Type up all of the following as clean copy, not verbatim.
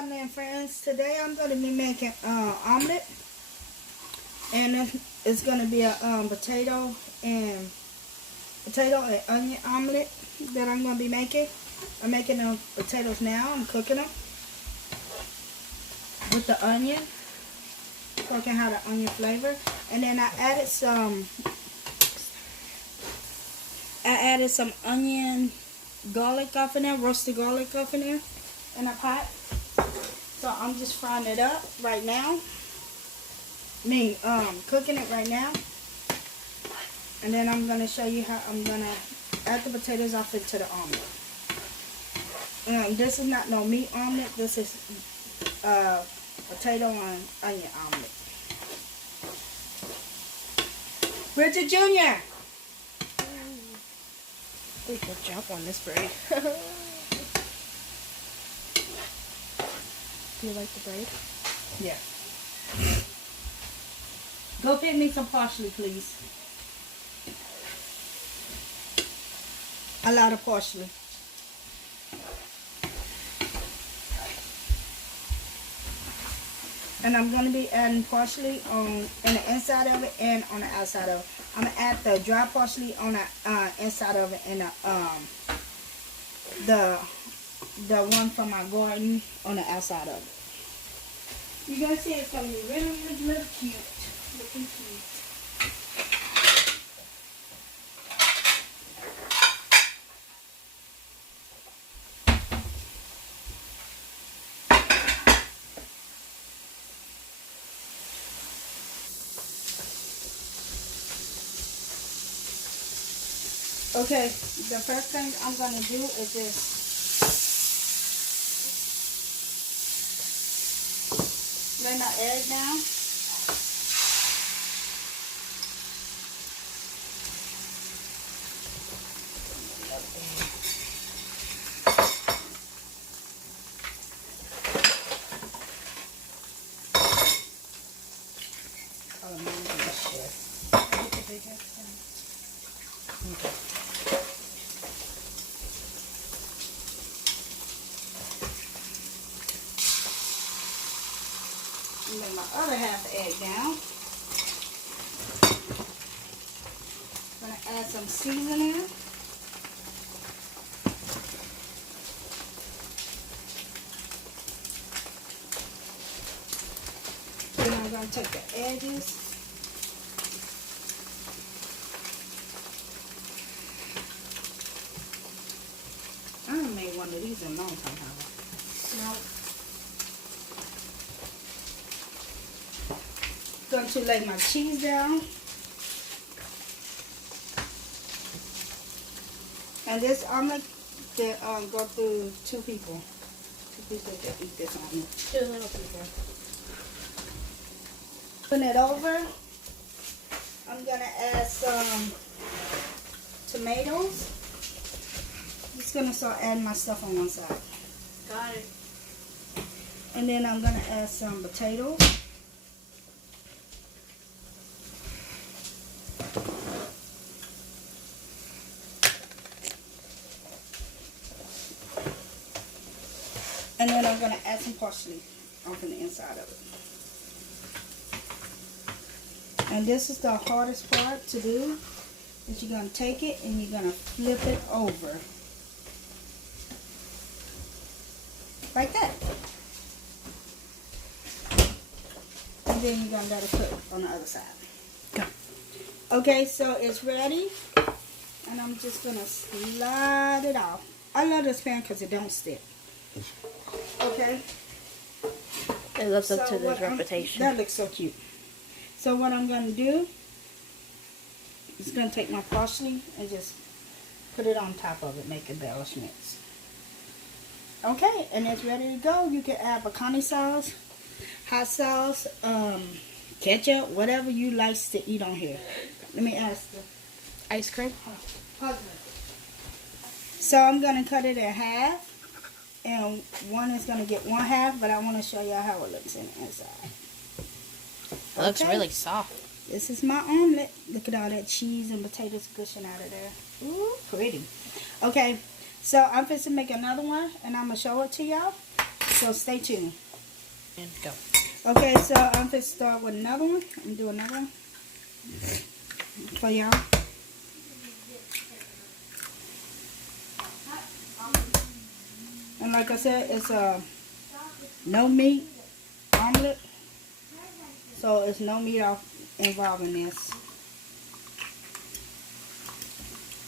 family and friends. Today I'm going to be making omelet, and it's going to be a potato and onion omelet that I'm going to be making. I'm making the potatoes now. I'm cooking them with the onion, so I can have the onion flavor. And then I added some onion garlic off in there, roasted garlic off in there in a pot. So I'm just frying it up right now. Cooking it right now. And then I'm going to show you how I'm going to add the potatoes off into the omelet. This is not no meat omelet. This is potato and onion omelet. Richard Jr. Good job on this braid. Do you like the braid? Yeah. Go pick me some parsley, please. A lot of parsley. And I'm going to be adding parsley in the inside of it and on the outside of it. I'm going to add the dry parsley on the inside of it and the one from my garden on the outside of it. You're going to see it's going to be really, really, really cute. Looking cute. Okay, the first thing I'm going to do is this. Lay my egg down. Oh, man, this shit. Get the big egg down. Okay. Lay my other half egg down. I'm going to add some seasoning. Then I'm going to take the edges. I haven't made one of these in a long time, have I? No. Going to lay my cheese down. And this omelet can go through two people. Two people that eat this omelet. Two little people. Putting it over. I'm going to add some tomatoes. Just going to start adding my stuff on one side. Got it. And then I'm going to add some potatoes. And then I'm going to add some parsley on the inside of it. And this is the hardest part to do. Is you're going to take it and you're going to flip it over. Like that. And then you're going to let it cook on the other side. Go. Okay, so it's ready. And I'm just going to slide it off. I love this pan because it don't stick. Okay. It lives up to this reputation. That looks so cute. So what I'm going to do is going to take my parsley and just put it on top of it, make embellishments. Okay, and it's ready to go. You can add pecani sauce, hot sauce, ketchup, whatever you like to eat on here. Let me ask the Ice cream? So I'm going to cut it in half. And one is going to get one half, but I want to show y'all how it looks in the inside. It looks really soft. This is my omelet. Look at all that cheese and potatoes gushing out of there. Ooh, pretty. Okay, so I'm fixing to make another one, and I'm going to show it to y'all. so stay tuned. And go. Okay, so I'm going to start with another one. I'm going to do another one for y'all. And like I said, it's a no meat omelet. So it's no meat involved in this.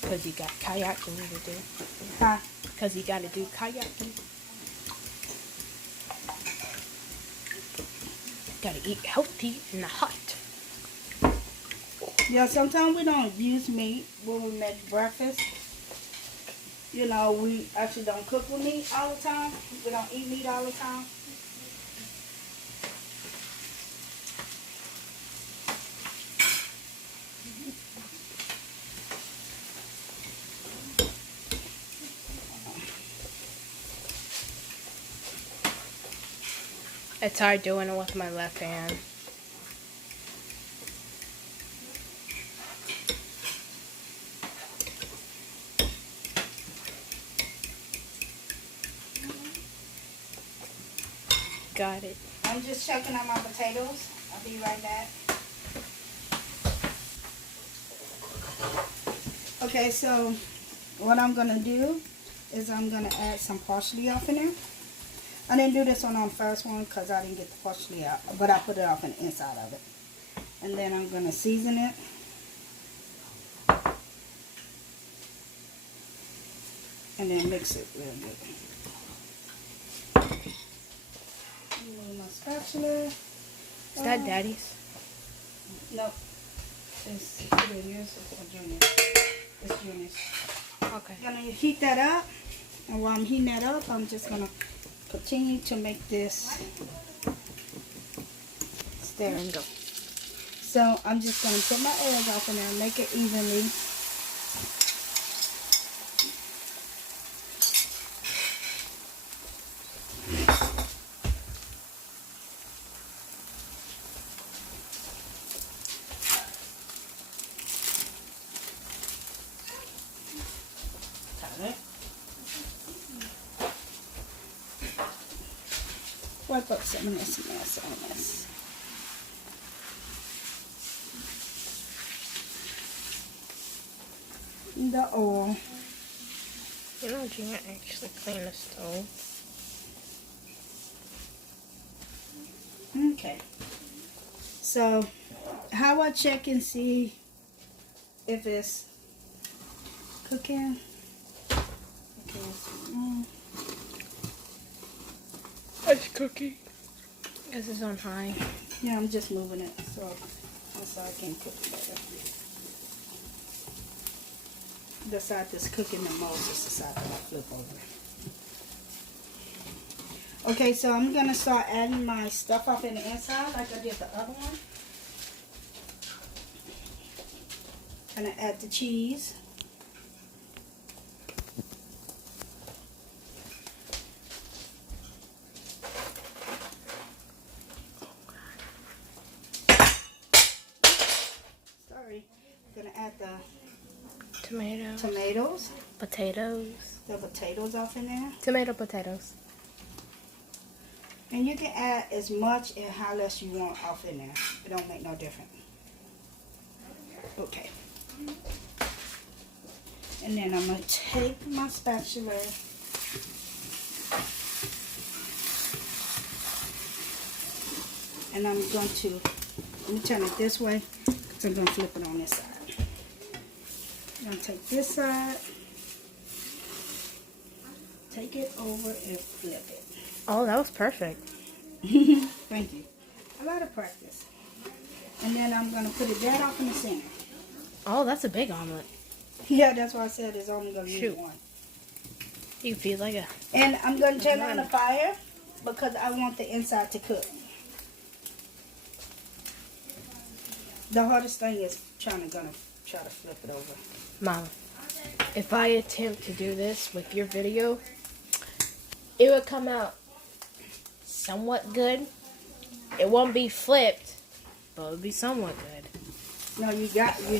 Because you got kayaking to do. Huh? Because you got to do kayaking. Got to eat healthy and hot. Yeah, sometimes we don't use meat when we make breakfast. You know, we actually don't cook with meat all the time. We don't eat meat all the time. It's hard doing it with my left hand. Got it. I'm just checking on my potatoes. I'll be right back. Okay, so what I'm going to do is I'm going to add some parsley off in there. I didn't do this one on the first one because I didn't get the parsley out, but I put it off on the inside of it. And then I'm going to season it. And then mix it real good. Move my spatula. Is that Daddy's? No. It's Junior's. It's Junior's. It's Junior's. Okay. I'm going to heat that up. And while I'm heating that up, I'm just going to continue to make this stir and go. So I'm just going to put my egg off in there and make it evenly. Wipe up some of this mess on this. The oil. You know, you can actually clean the stove. Okay. So, how I check and see if it's cooking? Okay. It's cooking. This is on high. Yeah, I'm just moving it so I can cook it better. The side that's cooking the most is the side that I flip over. Okay, so I'm going to start adding my stuff off in the inside like I did the other one. I'm going to add the cheese. Sorry. I'm going to add the tomatoes. Potatoes. The potatoes off in there. Potatoes. And you can add as much and how less you want off in there. It don't make no difference. Okay. And then I'm going to take my spatula and I'm going to, let me turn it this way because I'm going to flip it on this side. I'm going to take this side, take it over and flip it. Oh, that was perfect. Thank you. A lot of practice. And then I'm going to put it right off in the center. Oh, that's a big omelet. Yeah, that's why I said it's only going to be one. You feel like a... And I'm going to turn on the fire because I want the inside to cook. The hardest thing is try to flip it over. Mom, if I attempt to do this with your video, it would come out somewhat good. It won't be flipped, but it would be somewhat good. No, you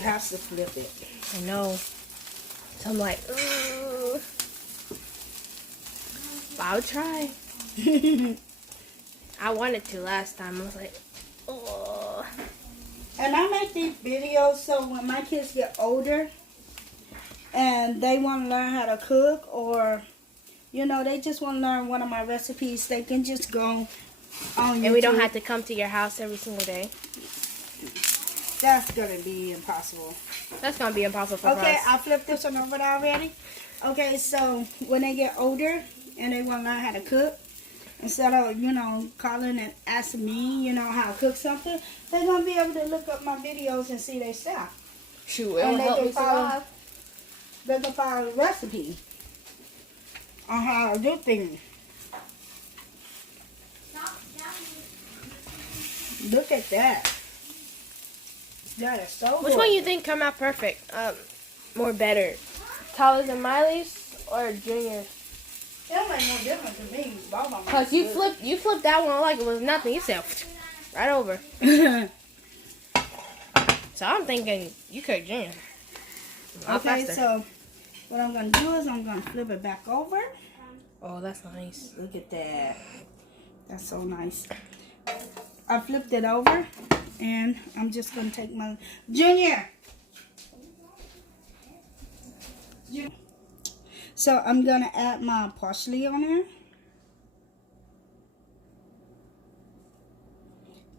have to flip it. I know. So I'm like, ugh. I'll try. I wanted to last time. I was like, oh. And I make these videos so when my kids get older and they want to learn how to cook, or, you know, they just want to learn one of my recipes, they can just go on YouTube. And we don't have to come to your house every single day. That's going to be impossible. That's going to be impossible for us. Okay, I flipped this one over already. Okay, so when they get older and they want to learn how to cook, instead of, you know, calling and asking me, you know, how to cook something, they're going to be able to look up my videos and see their stuff. Shoot, it'll help me survive. They can follow the recipe on how to do things. Look at that. That is so Which good. one you think come out perfect? More better? Tyler's and Miley's or Junior's? It don't make no difference to me. Both of them. Cause you flipped that one like it was nothing. You said right over. So I'm thinking you could Junior. Okay, so what I'm gonna do is I'm gonna flip it back over. Oh, that's nice. Look at that. That's so nice. I flipped it over, and I'm just gonna take my Junior. So I'm gonna add my parsley on there,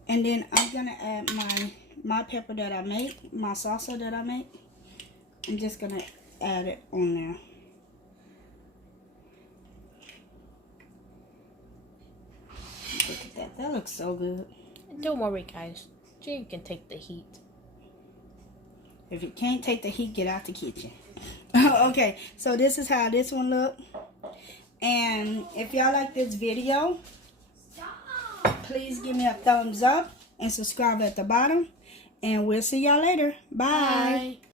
and then I'm gonna add my pepper that I make, my salsa that I make. I'm just gonna add it on there. Look at that. That looks so good. Don't worry, guys. You can take the heat. If you can't take the heat, get out the kitchen. Okay, so this is how this one look. And if y'all like this video, please give me a thumbs up and subscribe at the bottom. And we'll see y'all later. Bye. Bye.